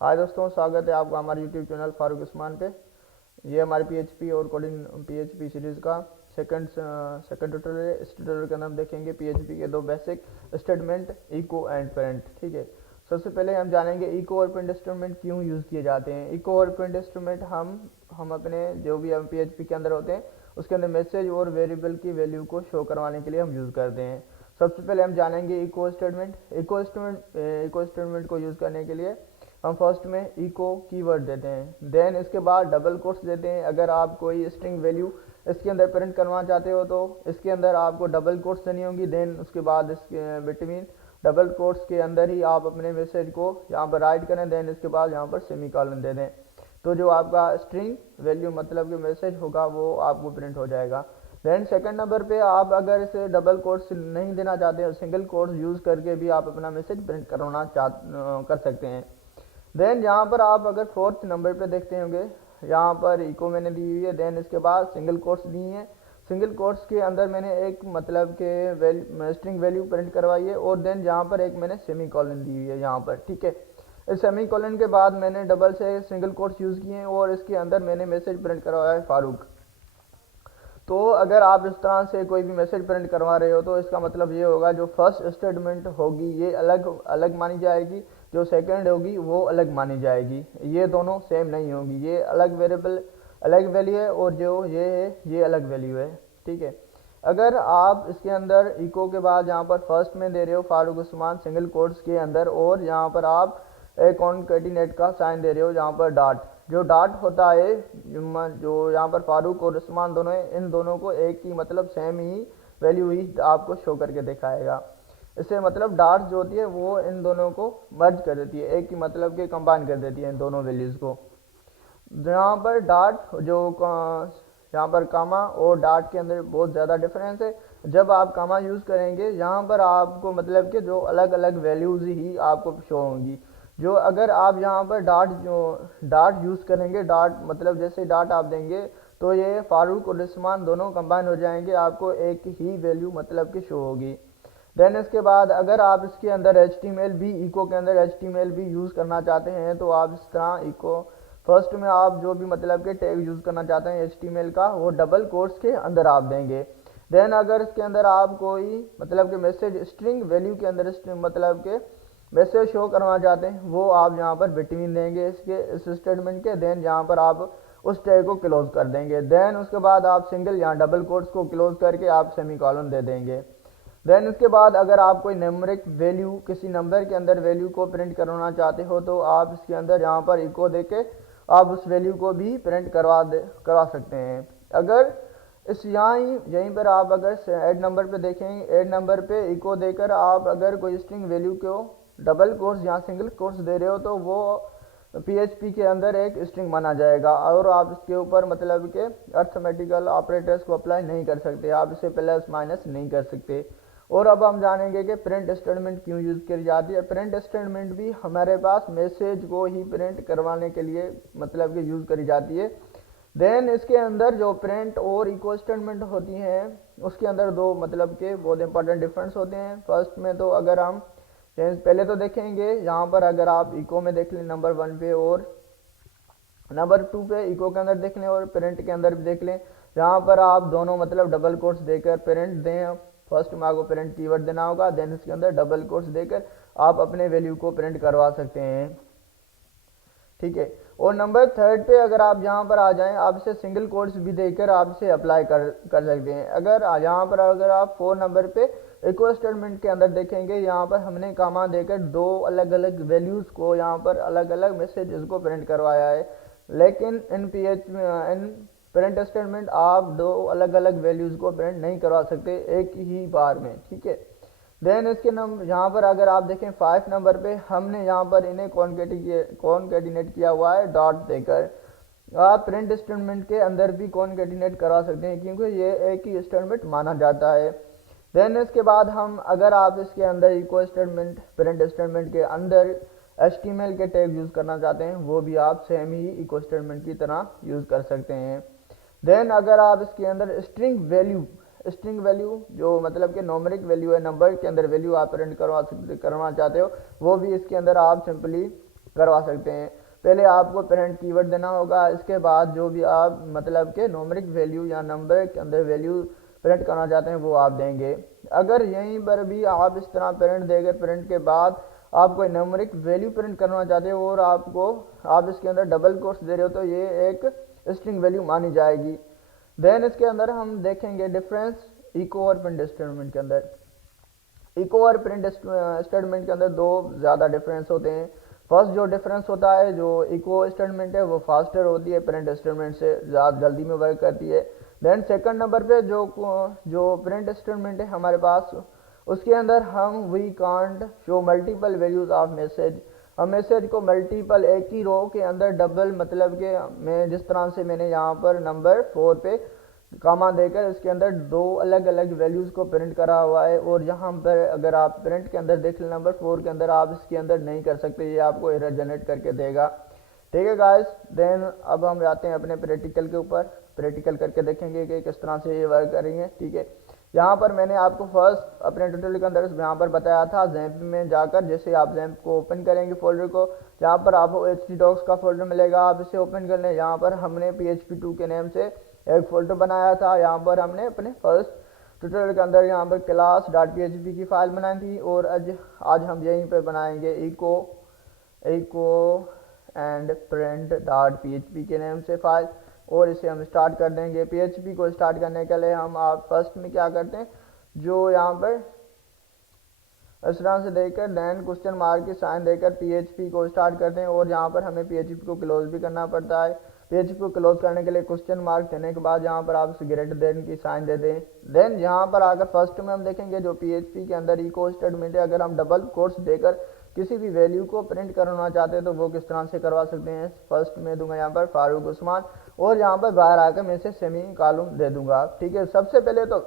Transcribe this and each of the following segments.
हाय दोस्तों, स्वागत है आपका हमारे यूट्यूब चैनल फारूक उस्मान पे। ये हमारे पीएचपी और कोडिंग पीएचपी सीरीज़ का सेकंड ट्यूटोरियल है। इस ट्यूटोरियल का नाम देखेंगे पीएचपी के दो basic statement, echo and print. ठीक है, सबसे पहले हम जानेंगे इको और प्रिंट स्टेटमेंट क्यों यूज़ किए जाते हैं। इको और प्रिंट स्टेटमेंट हम अपने जो भी हम पीएचपी के अंदर होते हैं उसके अंदर मैसेज और वेरिएबल की वैल्यू को शो करवाने के लिए हम यूज़ करते हैं। सबसे पहले हम जानेंगे इको स्टेटमेंट। इको स्टेटमेंट को यूज़ करने के लिए हम फर्स्ट में इको कीवर्ड देते हैं, देन इसके बाद डबल कोट्स देते हैं। अगर आप कोई स्ट्रिंग वैल्यू इसके अंदर प्रिंट करना चाहते हो तो इसके अंदर आपको डबल कोट्स देनी होंगी। देन उसके बाद इसके बिटवीन डबल कोट्स के अंदर ही आप अपने मैसेज को यहाँ पर राइट करें। देन इसके बाद यहाँ पर सेमीकोलन दे दें, तो जो आपका स्ट्रिंग वैल्यू मतलब कि मैसेज होगा वो आपको प्रिंट हो जाएगा। देन सेकंड नंबर पे आप अगर इसे डबल कोट्स नहीं देना चाहते हो, सिंगल कोट्स यूज़ करके भी आप अपना मैसेज प्रिंट कर सकते हैं। देन यहाँ पर आप अगर फोर्थ नंबर पे देखते होंगे, यहाँ पर इको मैंने दी हुई है। देन इसके बाद सिंगल कोट्स दी है। सिंगल कोट्स के अंदर मैंने एक मतलब के स्ट्रिंग वैल्यू प्रिंट करवाई है और देन यहाँ पर एक मैंने सेमी कॉलन दी हुई है यहाँ पर। ठीक है, इस सेमी कॉलन के बाद मैंने डबल से सिंगल कोट्स यूज़ किए हैं और इसके अंदर मैंने मैसेज प्रिंट करवाया है फारूक। तो अगर आप इस तरह से कोई भी मैसेज प्रिंट करवा रहे हो तो इसका मतलब ये होगा जो फर्स्ट स्टेटमेंट होगी ये अलग अलग मानी जाएगी, जो सेकंड होगी वो अलग मानी जाएगी। ये दोनों सेम नहीं होगी, ये अलग वेरिएबल अलग वैल्यू है और जो ये है ये अलग वैल्यू है। ठीक है, अगर आप इसके अंदर इको के बाद यहाँ पर फर्स्ट में दे रहे हो फारूक उस्मान सिंगल कोट्स के अंदर और यहाँ पर आप एक कॉन्केटिनेट का साइन दे रहे हो यहाँ पर डॉट, जो डॉट होता है जो यहाँ पर फारूक और उस्मान दोनों है, इन दोनों को एक ही मतलब सेम ही वैल्यू ही आपको शो करके दिखाएगा। इससे मतलब डॉट जो होती है वो इन दोनों को मर्ज कर देती है, एक ही मतलब के कंबाइन कर देती है इन दोनों वैल्यूज़ को। यहाँ पर डॉट जो यहाँ पर कामा और डॉट के अंदर बहुत ज़्यादा डिफरेंस है। जब आप कामा यूज़ करेंगे यहाँ पर आपको मतलब कि जो अलग अलग वैल्यूज़ ही आपको शो होंगी। जो अगर आप यहाँ पर डॉट यूज़ करेंगे, डॉट मतलब जैसे डॉट आप देंगे तो ये फारूक और उस्मान दोनों कंबाइन हो जाएंगे, आपको एक ही वैल्यू मतलब की शो होगी। देन इसके बाद अगर आप इसके अंदर HTML भी इको के अंदर HTML भी यूज़ करना चाहते हैं तो आप इस तरह इको फर्स्ट में आप जो भी मतलब के टैग यूज़ करना चाहते हैं HTML का वो डबल कोट्स के अंदर आप देंगे। देन अगर इसके अंदर आप कोई मतलब के मैसेज स्ट्रिंग वैल्यू के अंदर मतलब के मैसेज शो करना चाहते हैं वो आप यहाँ पर बिटवीन देंगे इस स्टेटमेंट के। देन यहाँ पर आप उस टैग को क्लोज कर देंगे। देन उसके बाद आप सिंगल यहाँ डबल कोट्स को क्लोज करके आप सेमीकोलन दे देंगे। देन इसके बाद अगर आप कोई न्यूमेरिक वैल्यू किसी नंबर के अंदर वैल्यू को प्रिंट करवाना चाहते हो तो आप इसके अंदर यहाँ पर इको देके आप उस वैल्यू को भी प्रिंट करवा सकते हैं। अगर इस यहीं पर आप अगर ऐड नंबर पे देखेंगे, ऐड नंबर पे इको देकर आप अगर कोई स्ट्रिंग वैल्यू को डबल कोट्स या सिंगल कोट्स दे रहे हो तो वो पीएचपी के अंदर एक स्ट्रिंग माना जाएगा और आप इसके ऊपर मतलब के अर्थमेटिकल ऑपरेटर्स को अप्लाई नहीं कर सकते, आप इसे प्लस माइनस नहीं कर सकते। और अब हम जानेंगे कि प्रिंट स्टेटमेंट क्यों यूज़ करी जाती है। प्रिंट स्टेटमेंट भी हमारे पास मैसेज को ही प्रिंट करवाने के लिए मतलब कि यूज़ करी जाती है। देन इसके अंदर जो प्रिंट और इको स्टेटमेंट होती हैं उसके अंदर दो मतलब के बहुत इंपॉर्टेंट डिफरेंस होते हैं। फर्स्ट में तो अगर हम पहले तो देखेंगे यहाँ पर अगर आप इको में देख लें नंबर 1 पे और नंबर 2 पे इको के अंदर देख लें और प्रिंट के अंदर भी देख लें, यहाँ पर आप दोनों मतलब डबल कोट्स देकर प्रिंट दें। फर्स्ट में आपको प्रिंट कीवर्ड देना होगा, देन इसके अंदर डबल कोट्स देकर आप अपने वैल्यू को प्रिंट करवा सकते हैं। ठीक है, और नंबर 3 पे अगर आप यहाँ पर आ जाएं आप इसे सिंगल कोट्स भी देकर आप इसे अप्लाई कर सकते हैं। अगर यहाँ पर अगर आप 4 नंबर पे इको स्टेटमेंट के अंदर देखेंगे, यहाँ पर हमने कामा देकर दो अलग अलग वैल्यूज़ को यहाँ पर अलग अलग मैसेजेस को प्रिंट करवाया है, लेकिन इन प्रिंट स्टेटमेंट आप दो अलग अलग वैल्यूज़ को प्रिंट नहीं करवा सकते एक ही बार में। ठीक है, देन इसके नंबर यहाँ पर अगर आप देखें 5 नंबर पे हमने यहाँ पर इन्हें कॉन्केटिनेट किया हुआ है डॉट देकर। आप प्रिंट स्टेटमेंट के अंदर भी कॉन्केटिनेट करवा सकते हैं क्योंकि ये एक ही स्टेटमेंट माना जाता है। देन इसके बाद हम अगर आप इसके अंदर इको स्टेटमेंट प्रिंट स्टेटमेंट के अंदर HTML के टैग यूज़ करना चाहते हैं वो भी आप सेम ही इको स्टेटमेंट की तरह यूज़ कर सकते हैं। देन अगर आप इसके अंदर स्ट्रिंग वैल्यू जो मतलब कि न्यूमेरिक वैल्यू है, नंबर के अंदर वैल्यू आप प्रिंट करना चाहते हो वो भी इसके अंदर आप सिंपली करवा सकते हैं। पहले आपको पेरेंट कीवर्ड देना होगा, इसके बाद जो भी आप मतलब के न्यूमेरिक वैल्यू या नंबर के अंदर वैल्यू प्रिंट करना चाहते हैं वो आप देंगे। अगर यहीं पर भी आप इस तरह पेरेंट देकर पेरेंट के बाद आप कोई न्यूमेरिक वैल्यू प्रिंट करना चाहते हो और आप इसके अंदर डबल कोट्स दे रहे हो तो ये एक स्ट्रिंग वैल्यू मानी जाएगी। देन इसके अंदर हम देखेंगे डिफरेंस इको और प्रिंट स्टेटमेंट के अंदर। इको और प्रिंट स्टेटमेंट के अंदर दो ज़्यादा डिफरेंस होते हैं। फर्स्ट जो डिफरेंस होता है, जो इको स्टेटमेंट है वो फास्टर होती है, प्रिंट स्टेटमेंट से ज़्यादा जल्दी में वर्क करती है। देन सेकंड नंबर पे जो प्रिंट स्टेटमेंट है हमारे पास, उसके अंदर we can't show multiple values of message. हम मैसेज को मल्टीपल एक ही रो के अंदर डबल, मतलब कि मैं जिस तरह से मैंने यहाँ पर नंबर 4 पे कामा देकर इसके अंदर दो अलग अलग वैल्यूज़ को प्रिंट करा हुआ है, और यहाँ पर अगर आप प्रिंट के अंदर देख लें नंबर 4 के अंदर आप इसके अंदर नहीं कर सकते, ये आपको एरर जनरेट करके देगा। ठीक है गाइस, देन अब हम जाते हैं अपने प्रैक्टिकल के ऊपर। प्रैक्टिकल करके देखेंगे कि किस तरह से ये वर्क कर रही है। ठीक है, यहाँ पर मैंने आपको फर्स्ट अपने ट्यूटोरियल के अंदर यहाँ पर बताया था जैम्प में जाकर, जैसे आप जैम्प को ओपन करेंगे फोल्डर को, यहाँ पर आपको htdocs का फोल्डर मिलेगा, आप इसे ओपन कर लें। यहाँ पर हमने php2 के नेम से एक फोल्डर बनाया था, यहाँ पर हमने अपने फर्स्ट ट्यूटोरियल के अंदर यहाँ पर class.php की फाइल बनाई थी, और आज हम यहीं पर बनाएंगे echo एंड print.php के नेम से फाइल, और इसे हम स्टार्ट कर देंगे। PHP को स्टार्ट करने के लिए हम आप फर्स्ट में क्या करते हैं, जो यहाँ पर इस तरह से देकर देन क्वेश्चन मार्क की साइन देकर PHP को स्टार्ट करते हैं, और यहाँ पर हमें PHP को क्लोज भी करना पड़ता है। PHP को क्लोज करने के लिए क्वेश्चन मार्क देने के बाद यहाँ पर आप ग्रेटर देन की साइन दे दें। देन यहाँ पर आकर फर्स्ट में हम देखेंगे जो PHP के अंदर इको स्टेटमेंट है, अगर हम डबल कोट्स देकर किसी भी वैल्यू को प्रिंट करना चाहते हैं तो वो किस तरह से करवा सकते हैं। फर्स्ट में दूंगा यहाँ पर फारूक उस्मान, और यहाँ पर बाहर आकर मैं इसे सेमी कॉलम दे दूंगा। ठीक है, सबसे पहले तो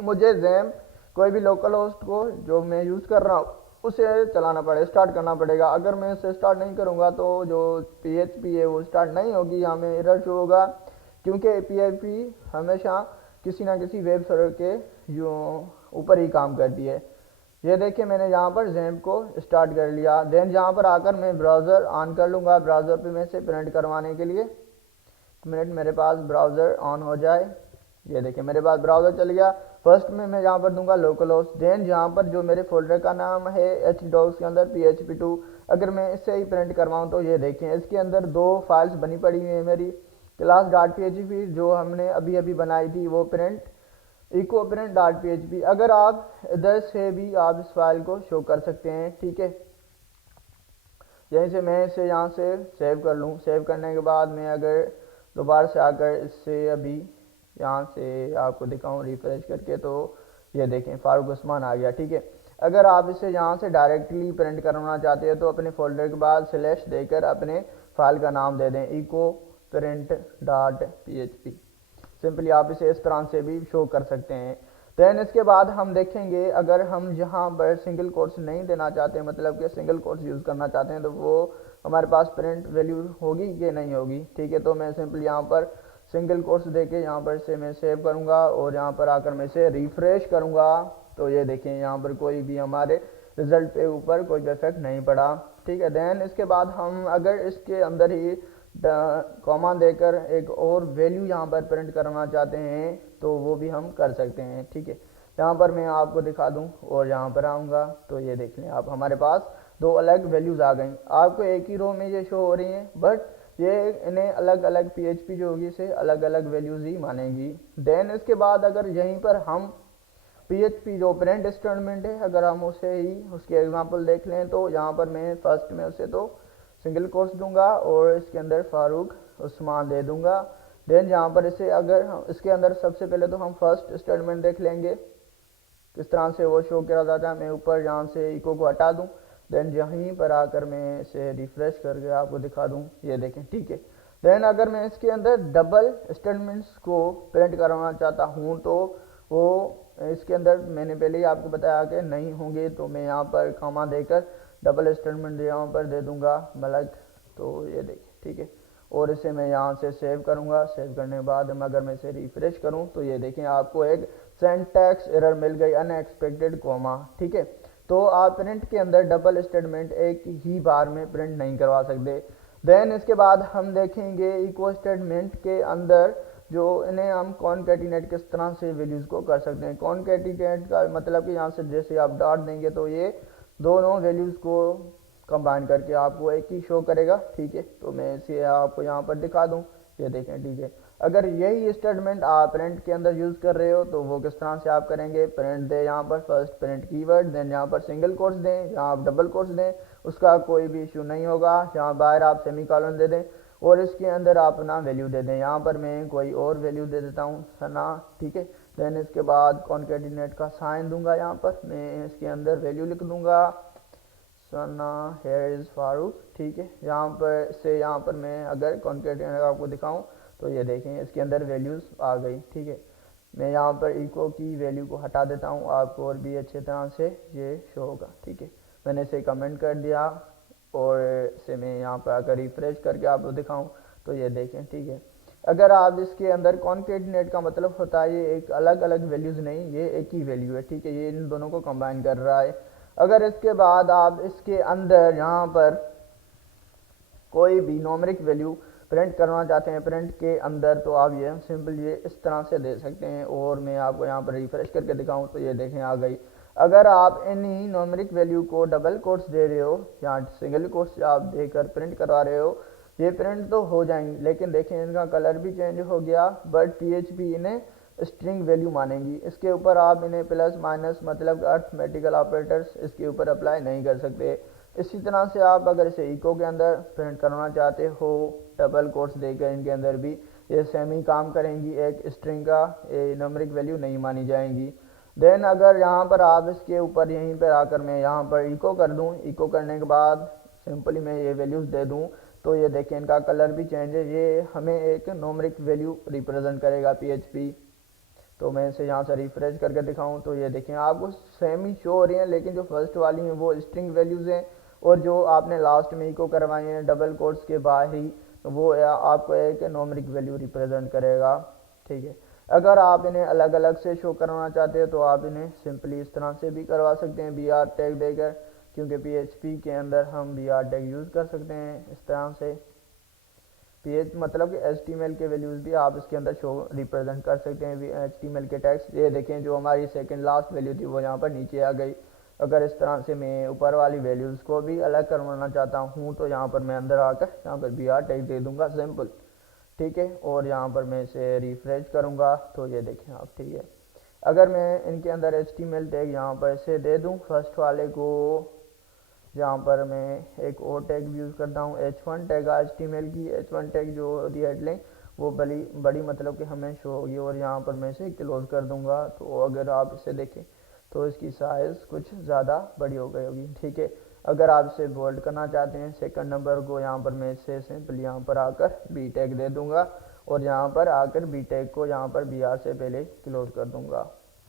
मुझे जैम कोई भी लोकल होस्ट को जो मैं यूज़ कर रहा हूँ उसे चलाना पड़ेगा, स्टार्ट करना पड़ेगा। अगर मैं इसे स्टार्ट नहीं करूँगा तो जो PHP है वो स्टार्ट नहीं होगी, यहाँ में एरर शो होगा, क्योंकि PHP हमेशा किसी ना किसी वेब सर्वर के ऊपर ही काम करती है। ये देखिए मैंने यहाँ पर जैम्प को स्टार्ट कर लिया। देन यहाँ पर आकर मैं ब्राउज़र ऑन कर लूँगा, ब्राउज़र पे मैं इसे प्रिंट करवाने के लिए मिनट मेरे पास ब्राउज़र ऑन हो जाए। ये देखिए मेरे पास ब्राउज़र चल गया। फर्स्ट में मैं यहाँ पर दूंगा लोकल होस्ट, देन यहाँ पर जो मेरे फोल्डर का नाम है htdocs के अंदर php2, अगर मैं इससे ही प्रिंट करवाऊँ तो ये देखें इसके अंदर दो फाइल्स बनी पड़ी हुई है मेरी, class.php जो हमने अभी अभी बनाई थी वो प्रिंट इको print.php। अगर आप इधर से भी आप इस फाइल को शो कर सकते हैं। ठीक है, यहीं से मैं इसे यहाँ से सेव कर लूँ। सेव करने के बाद मैं अगर दोबारा से आकर इससे अभी यहाँ से आपको दिखाऊँ रिफ्रेश करके, तो ये देखें फारूक उस्मान आ गया। ठीक है, अगर आप इसे यहाँ से डायरेक्टली प्रिंट करना चाहते हैं तो अपने फोल्डर के बाद स्लैश देकर अपने फाइल का नाम दे दें echo print.php। सिंपली आप इसे इस तरह से भी शो कर सकते हैं। देन इसके बाद हम देखेंगे अगर हम यहाँ पर सिंगल कोट्स नहीं देना चाहते, मतलब कि सिंगल कोट्स यूज़ करना चाहते हैं, तो वो हमारे पास प्रिंट वैल्यू होगी कि नहीं होगी। ठीक है, तो मैं सिंपली यहाँ पर सिंगल कोट्स देके यहाँ पर से मैं सेव करूँगा, और यहाँ पर आकर मैं इसे रिफ्रेश करूँगा, तो ये देखें यहाँ पर कोई भी हमारे रिजल्ट पे ऊपर कोई भी इफेक्ट नहीं पड़ा। ठीक है, देन इसके बाद हम अगर इसके अंदर ही कॉमा देकर एक और वैल्यू यहाँ पर प्रिंट करना चाहते हैं तो वो भी हम कर सकते हैं। ठीक है, यहाँ पर मैं आपको दिखा दूँ और यहाँ पर आऊँगा तो ये देख लें आप हमारे पास दो अलग वैल्यूज़ आ गई। आपको एक ही रो में ये शो हो रही हैं, बट ये इन्हें अलग अलग PHP जो होगी इसे अलग अलग वैल्यूज़ ही मानेंगी। देन इसके बाद अगर यहीं पर हम PHP जो प्रिंट स्टेटमेंट है अगर हम उसे ही उसके एग्जांपल देख लें, तो यहाँ पर मैं फर्स्ट में उसे तो सिंगल कोट्स दूंगा और इसके अंदर फारूक उस्मान दे दूंगा। देन यहाँ पर इसे अगर इसके अंदर सबसे पहले तो हम फर्स्ट स्टेटमेंट देख लेंगे किस तरह से वो शो किया जाता है। मैं ऊपर यहाँ से इको को हटा दूँ, देन यहीं पर आकर मैं इसे रिफ्रेश करके आपको दिखा दूँ, ये देखें। ठीक है, देन अगर मैं इसके अंदर डबल स्टेटमेंट्स को प्रिंट करवाना चाहता हूँ तो वो इसके अंदर मैंने पहले ही आपको बताया कि नहीं होंगे, तो मैं यहाँ पर कॉमा देकर डबल स्टेटमेंट यहाँ पर दे दूँगा मलक, तो ये देखें। ठीक है, और इसे मैं यहाँ से सेव करूँगा। सेव करने के बाद अगर मैं इसे रिफ्रेश करूँ तो ये देखें आपको एक सिंटैक्स एरर मिल गई, अनएक्सपेक्टेड कॉमा। ठीक है, तो आप प्रिंट के अंदर डबल स्टेटमेंट एक ही बार में प्रिंट नहीं करवा सकते। देन इसके बाद हम देखेंगे इको स्टेटमेंट के अंदर जो इन्हें हम कॉनकैटिनेट किस तरह से वैल्यूज़ को कर सकते हैं। कॉनकैटिनेट का मतलब कि यहाँ से जैसे आप डॉट देंगे तो ये दोनों वैल्यूज़ को कंबाइन करके आपको एक ही शो करेगा, ठीक है। तो मैं इसे आपको यहाँ पर दिखा दूँ, ये देखें, ठीक है। अगर यही स्टेटमेंट आप प्रिंट के अंदर यूज़ कर रहे हो तो वो किस तरह से आप करेंगे, प्रिंट दें यहाँ पर फर्स्ट प्रिंट कीवर्ड, देन यहाँ पर सिंगल कोट्स दें, यहाँ आप डबल कोट्स दें, उसका कोई भी इशू नहीं होगा। यहाँ बाहर आप सेमीकोलन दे दें और इसके अंदर आप अपना वैल्यू दे दें। यहाँ पर मैं कोई और वैल्यू दे देता हूँ सना, ठीक है। देन इसके बाद कॉनकैटिनेट का साइन दूंगा, यहाँ पर मैं इसके अंदर वैल्यू लिख दूंगा सना हेयर इज़ फारूक, ठीक है। यहाँ पर मैं अगर कॉनकैटिनेट आपको दिखाऊँ तो ये देखें इसके अंदर वैल्यूज़ आ गई, ठीक है। मैं यहाँ पर इको की वैल्यू को हटा देता हूँ, आपको और भी अच्छे तरह से ये शो होगा, ठीक है। मैंने इसे कमेंट कर दिया और इसे मैं यहाँ पर अगर रिफ्रेश करके आपको दिखाऊँ तो ये देखें, ठीक है। अगर आप इसके अंदर कॉनकैटिनेट का मतलब होता है ये एक अलग अलग वैल्यूज़ नहीं, ये एक ही वैल्यू है, ठीक है। ये इन दोनों को कंबाइन कर रहा है। अगर इसके बाद आप इसके अंदर यहाँ पर कोई भी न्यूमेरिक वैल्यू प्रिंट करना चाहते हैं प्रिंट के अंदर तो आप ये सिंपल ये इस तरह से दे सकते हैं और मैं आपको यहाँ पर रिफ्रेश करके दिखाऊं तो ये देखें आ गई। अगर आप इन्हीं न्यूमेरिक वैल्यू को डबल कोट्स दे रहे हो या सिंगल कोट्स आप देकर प्रिंट करवा रहे हो, ये प्रिंट तो हो जाएंगी, लेकिन देखें इनका कलर भी चेंज हो गया, बट PHP इन्हें स्ट्रिंग वैल्यू मानेंगी। इसके ऊपर आप इन्हें प्लस माइनस मतलब अर्थमेटिकल ऑपरेटर्स इसके ऊपर अप्लाई नहीं कर सकते। इसी तरह से आप अगर इसे इको के अंदर प्रिंट करना चाहते हो डबल कोट्स देकर, इनके अंदर भी ये सेम ही काम करेंगी, एक स्ट्रिंग का न्यूमेरिक वैल्यू नहीं मानी जाएंगी। देन अगर यहाँ पर आप इसके ऊपर यहीं पर आकर मैं यहाँ पर इको कर दूँ, इको करने के बाद सिंपली मैं ये वैल्यूज़ दे दूँ तो ये देखें इनका कलर भी चेंज है, ये हमें एक न्यूमेरिक वैल्यू रिप्रेजेंट करेगा PHP। तो मैं इसे यहाँ से रिफ्रेश करके दिखाऊँ तो ये देखें आपको सेम ही शो हो रही हैं, लेकिन जो फर्स्ट वाली हैं वो स्ट्रिंग वैल्यूज़ हैं और जो आपने लास्ट में इको करवाई हैं डबल कोट्स के बाहर ही वो आपको एक न्यूमेरिक वैल्यू रिप्रेजेंट करेगा, ठीक है। अगर आप इन्हें अलग अलग से शो करवाना चाहते हैं तो आप इन्हें सिंपली इस तरह से भी करवा सकते हैं BR टैग देकर, क्योंकि PHP के अंदर हम BR टैग यूज़ कर सकते हैं इस तरह से। मतलब कि HTML के वैल्यूज़ भी आप इसके अंदर शो रिप्रेजेंट कर सकते हैं HTML के टैग्स। ये देखें जो हमारी सेकंड लास्ट वैल्यू थी वो यहाँ पर नीचे आ गई। अगर इस तरह से मैं ऊपर वाली वैल्यूज़ को भी अलग करवाना चाहता हूँ तो यहाँ पर मैं अंदर आकर यहाँ पर BR टैग दे दूँगा सिंपल, ठीक है। और यहाँ पर मैं इसे रिफ्रेश करूँगा तो ये देखें आप, ठीक है। अगर मैं इनके अंदर HTML टैग यहाँ पर इसे दे दूँ फर्स्ट वाले को, जहाँ पर मैं एक और टैग यूज़ करता हूँ H1 टैग HTML की H1 टैग जो होती है हेडलाइन वो बड़ी मतलब कि हमें शो होगी और यहाँ पर मैं इसे क्लोज कर दूँगा। तो अगर आप इसे देखें तो इसकी साइज़ कुछ ज़्यादा बड़ी हो गई होगी, ठीक है। अगर आप इसे बोल्ड करना चाहते हैं सेकंड नंबर को, यहाँ पर मैं इसे सिंपल यहाँ पर आकर B टैग दे दूँगा और यहाँ पर आकर B टैग को यहाँ पर BR से पहले क्लोज कर दूँगा,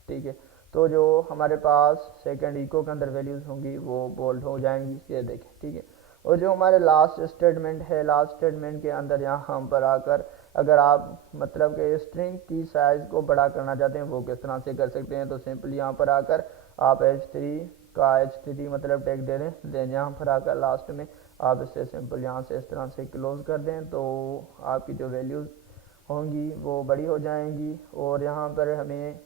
ठीक है। तो जो हमारे पास सेकंड इको के अंदर वैल्यूज़ होंगी वो बोल्ड हो जाएंगी, ये देखें, ठीक है। और जो हमारे लास्ट स्टेटमेंट है, लास्ट स्टेटमेंट के अंदर यहाँ पर आकर अगर आप मतलब कि स्ट्रिंग की साइज़ को बड़ा करना चाहते हैं वो किस तरह से कर सकते हैं, तो सिंपली यहाँ पर आकर आप H3 मतलब टैग दे दें। देन यहाँ पर आकर लास्ट में आप इसे सिंपल यहाँ से इस तरह से क्लोज कर दें तो आपकी जो वैल्यूज़ होंगी वो बड़ी हो जाएंगी। और यहाँ पर हमें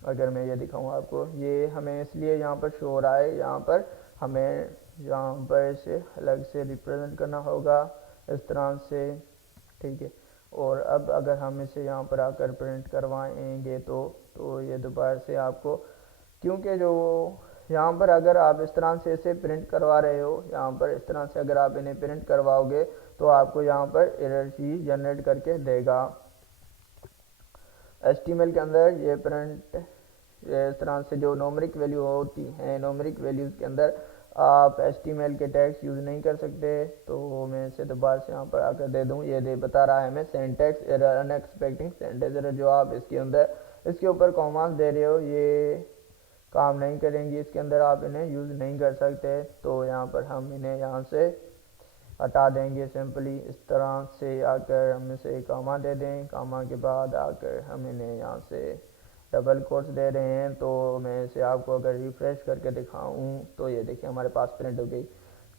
अगर मैं ये दिखाऊँ आपको, ये हमें इसलिए यहाँ पर शो हो रहा है, यहाँ पर हमें यहाँ पर इसे अलग से रिप्रेजेंट करना होगा इस तरह से, ठीक है। और अब अगर हम इसे यहाँ पर आकर प्रिंट करवाएंगे तो ये दोबारा से आपको, क्योंकि जो यहाँ पर अगर आप इस तरह से इसे प्रिंट करवा रहे हो, यहाँ पर इस तरह से अगर आप इन्हें प्रिंट करवाओगे तो आपको यहाँ पर एरर चीज जनरेट करके देगा। HTML के अंदर ये प्रिंट इस तरह से जो न्यूमेरिक वैल्यू होती हैं, न्यूमेरिक वैल्यूज़ के अंदर आप HTML के टैग्स यूज़ नहीं कर सकते। तो मैं इसे दोबारा से यहाँ पर आकर दे दूँ, ये दे बता रहा है हमें syntax error unexpected sentence error, जो आप इसके अंदर इसके ऊपर कॉमास दे रहे हो ये काम नहीं करेंगी, इसके अंदर आप इन्हें यूज़ नहीं कर सकते। तो यहाँ पर हम इन्हें यहाँ से हटा देंगे सिंपली इस तरह से आकर हम इसे कामा दे दें, कामा के बाद आकर हम इन्हें यहाँ से डबल कोट्स दे रहे हैं। तो मैं इसे आपको अगर रिफ्रेश करके दिखाऊं तो ये देखिए हमारे पास प्रिंट हो गई।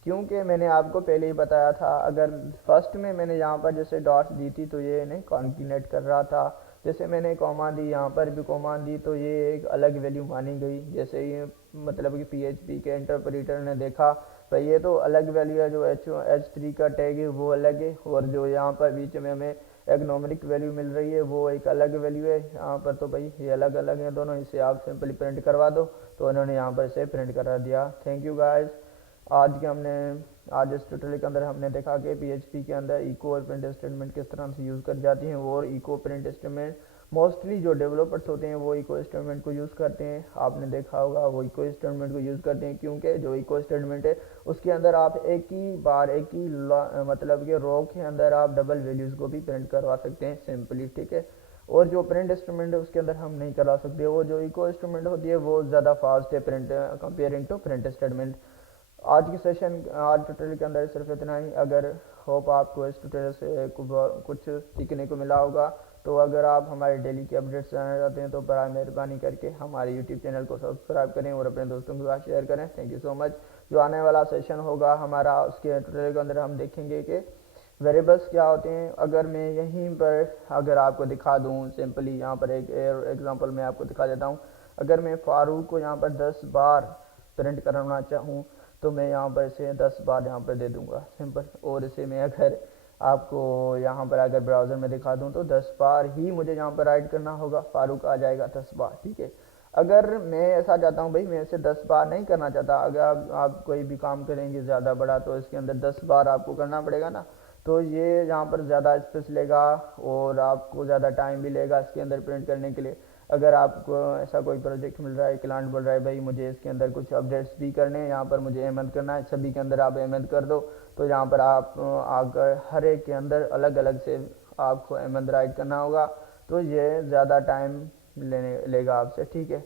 क्योंकि मैंने आपको पहले ही बताया था, अगर फर्स्ट में मैंने यहाँ पर जैसे डॉट्स दी थी तो ये इन्हें कॉन्किनेट कर रहा था, जैसे मैंने कॉमा दी यहाँ पर भी कॉमा दी तो ये एक अलग वैल्यू मानी गई। जैसे ये मतलब कि पीएचपी के इंटरप्रेटर ने देखा भाई ये तो अलग वैल्यू है, जो H3 का टैग है वो अलग है, और जो यहाँ पर बीच में हमें एक न्यूमेरिक वैल्यू मिल रही है वो एक अलग वैल्यू है यहाँ पर, तो भाई ये अलग अलग है दोनों, इसे आप सिंपली प्रिंट करवा दो। तो उन्होंने यहाँ पर इसे प्रिंट करा दिया। Thank you guys. आज इस ट्यूटोरियल के अंदर हमने देखा कि पीएचपी के अंदर इको और प्रिंट स्टेटमेंट किस तरह से यूज़ कर जाती हैं, और इको प्रिंट स्टेटमेंट मोस्टली जो डेवलपर्स होते हैं वो इको स्टेटमेंट को यूज़ करते हैं। आपने देखा होगा वो इको स्टेटमेंट को यूज़ करते हैं, क्योंकि जो इको स्टेटमेंट है उसके अंदर आप एक ही मतलब कि रो के अंदर आप डबल वैल्यूज़ को भी प्रिंट करवा सकते हैं सिंपली, ठीक है। और जो प्रिंट इंस्ट्रूमेंट है उसके अंदर हम नहीं करा सकते, वो जो इको इंस्ट्रूमेंट होती है वो ज़्यादा फास्ट है print comparing to print statement. आज ट्यूटोरियल के अंदर सिर्फ इतना ही। अगर होप आपको इस ट्यूटोरियल से कुछ सीखने को मिला होगा, तो अगर आप हमारे डेली के अपडेट्स जानना चाहते हैं तो बड़ा मेहरबानी करके हमारे यूट्यूब चैनल को सब्सक्राइब करें और अपने दोस्तों के साथ शेयर करें। Thank you so much. जो आने वाला सेशन होगा हमारा, उसके ट्यूटोरियल के अंदर हम देखेंगे कि वेरिएबल्स क्या होते हैं। अगर मैं यहीं पर अगर आपको दिखा दूँ सिंपली, यहाँ पर एक एग्जांपल मैं आपको दिखा देता हूँ। अगर मैं फारूक को यहाँ पर 10 बार प्रिंट करना चाहूँ तो मैं यहाँ पर इसे 10 बार यहाँ पर दे दूँगा सिंपल, और इसे मैं अगर आपको यहाँ पर अगर ब्राउज़र में दिखा दूँ तो 10 बार ही मुझे यहाँ पर राइट करना होगा, फारूक आ जाएगा 10 बार, ठीक है। अगर मैं ऐसा चाहता हूँ भाई मैं इसे 10 बार नहीं करना चाहता, अगर आप कोई भी काम करेंगे ज़्यादा बड़ा तो इसके अंदर 10 बार आपको करना पड़ेगा ना, तो ये यहाँ पर ज़्यादा स्पेस लेगा और आपको ज़्यादा टाइम भी लेगा इसके अंदर प्रिंट करने के लिए। अगर आपको ऐसा कोई प्रोजेक्ट मिल रहा है, क्लाइंट बोल रहा है भाई मुझे इसके अंदर कुछ अपडेट्स भी करने हैं, यहाँ पर मुझे अहमद करना है, सभी के अंदर आप अहमद कर दो, तो यहाँ पर आप अगर हर एक के अंदर अलग अलग से आपको अहमद राइट करना होगा, तो ये ज़्यादा टाइम लेगा आपसे, ठीक है।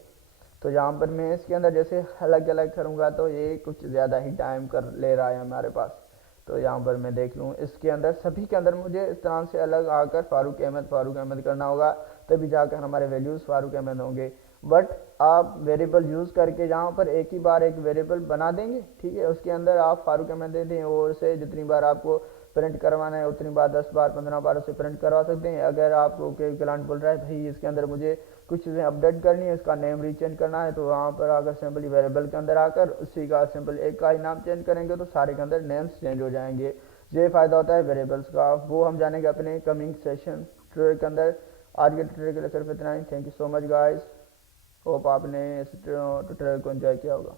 तो यहाँ पर मैं इसके अंदर जैसे अलग अलग करूँगा तो ये कुछ ज़्यादा ही टाइम कर ले रहा है हमारे पास। तो यहाँ पर मैं देख लूँ इसके अंदर सभी के अंदर मुझे इस तरह से अलग आकर फारूक अहमद करना होगा, तभी जाकर हमारे वैल्यूज़ फारूक अहमद होंगे। बट आप वेरिएबल यूज़ करके यहाँ पर एक ही बार एक वेरिएबल बना देंगे, ठीक है, उसके अंदर आप फारूक अहमद दे दें और उसे जितनी बार आपको प्रिंट करवाना है उतनी बार 10 बार 15 बार उसे प्रिंट करवा सकते हैं। अगर आपको क्लाइंट बोल रहा है भाई इसके अंदर मुझे कुछ चीज़ें अपडेट करनी है, इसका नेम रीचेंज करना है, तो वहाँ पर आकर सिंपली वेरिएबल के अंदर आकर उसी का सिंपल एक का ही नाम चेंज करेंगे तो सारे के अंदर नेम्स चेंज हो जाएंगे। ये फ़ायदा होता है वेरिएबल्स का, वो हम जानेंगे अपने कमिंग सेशन ट्यूटोरियल के अंदर। आज के ट्यूटोरियल के लिए सिर्फ इतना ही। Thank you so much guys, hope आपने इस ट्यूटोरियल को एंजॉय किया होगा।